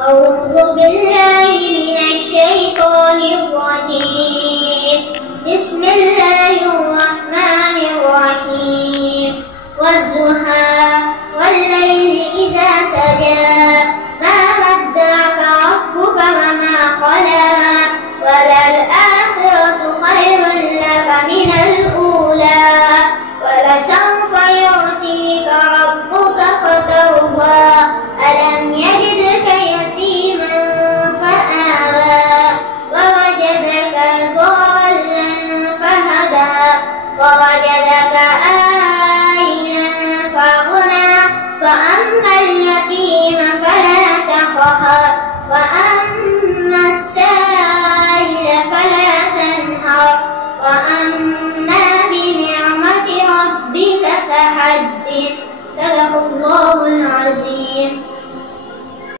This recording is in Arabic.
أعوذ بالله من الشيطان الرجيم. بسم الله الرحمن الرحيم. والضحى والليل إذا سجى ما ودعك ربك وما قلى وللآخرة خير لك من الأولى ولسوف يعطيك ربك فترضى ألم يجدك يتيما فآوى ووجدك ضالا فهدى ووجدك عائلا فأغنى فأما اليتيم فلا تقهر وأما السائل فلا تنهر وأما بنعمة ربك فحدث. صدق الله العظيم.